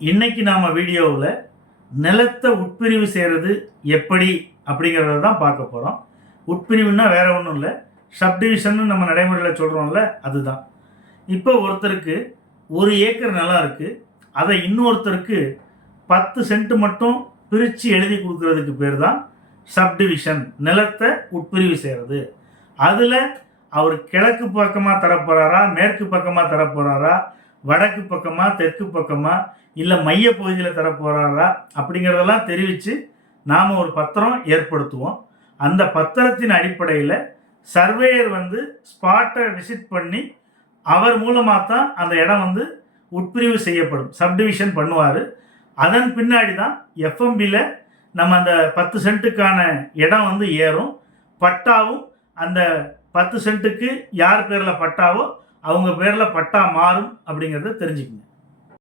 இன்னைக்கு நாம் வீடியோவில் நிலத்தை உட்பிரிவு செய்கிறது எப்படி அப்படிங்கிறத தான் பார்க்க போகிறோம் உட்பிரிவுன்னா வேறு ஒன்றும் இல்லை. சப்டிவிஷன் நம்ம நடைமுறையில் சொல்கிறோம்ல அதுதான். இப்போ ஒருத்தருக்கு ஒரு ஏக்கர் நிலம் இருக்குது அதை இன்னொருத்தருக்கு பத்து சென்ட் மட்டும் பிரித்து எழுதி கொடுக்கறதுக்கு பேர் தான் சப்டிவிஷன் நிலத்தை உட்பிரிவு செய்கிறது அதில் அவர் கிழக்கு பக்கமாக தரப்போகிறாரா மேற்கு பக்கமாக தரப்போகிறாரா வடக்கு பக்கமா தெற்கு பக்கமா இல்லை மைய பகுதியில் தரப்போகிறாரா அப்படிங்கிறதெல்லாம் தெரிவித்து நாம் ஒரு பத்திரம் ஏற்படுத்துவோம். அந்த பத்திரத்தின் அடிப்படையில் சர்வேயர் வந்து ஸ்பாட்டை விசிட் பண்ணி அவர் மூலமாக தான் அந்த இடம் வந்து உட்பிரிவு செய்யப்படும் சப்டிவிஷன் பண்ணுவார். அதன் பின்னாடி தான் எஃப்எம்பியில் நம்ம அந்த பத்து சென்ட்டுக்கான இடம் வந்து ஏறும். பட்டாவும் அந்த பத்து சென்ட்டுக்கு யார் பேரில் பட்டாவோ அவங்க பேரில் பட்டா மாறும் அப்படிங்கிறத தெரிஞ்சுக்கங்க.